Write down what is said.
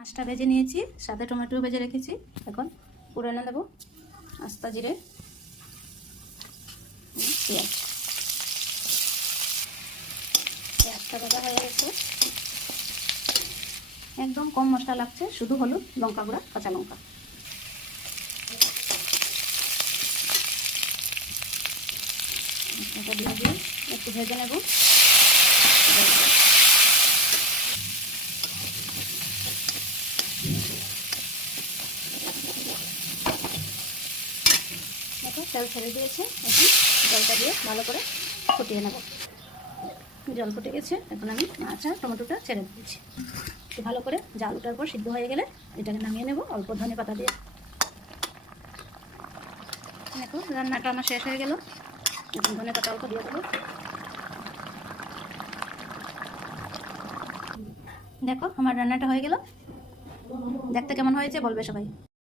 মাছটা ভেজে নিয়েছি, সাথে টমেটো ভেজে রেখেছি। এখন পুরানো দেবো আস্তা জিরে, পেঁয়াজ। পেঁয়াজটা ভাজা হয়ে গেছে, একদম কম মশলা লাগছে, শুধু হলুদ, লঙ্কা গুঁড়া, কাঁচা লঙ্কা। মশলাটা দিয়ে দিয়ে একটু ভেজে নেব। দেখো তেল ছেড়ে দিয়েছে, এখন জলটা দিয়ে ভালো করে ফুটিয়ে নেব। জল ফুটে গেছে, এখন আমি মাছ আর টমেটোটা ছেড়ে দিয়েছি। একটু ভালো করে জালটার পর সিদ্ধ হয়ে গেলে এটাকে নামিয়ে নেব অল্প ধনে পাতা দিয়ে। দেখো রান্নাটা আমার শেষ হয়ে গেল, এখন ধনে পাতা অল্প দিয়ে দেবো। দেখো আমার রান্নাটা হয়ে গেল, দেখতে কেমন হয়েছে বলবে সবাই।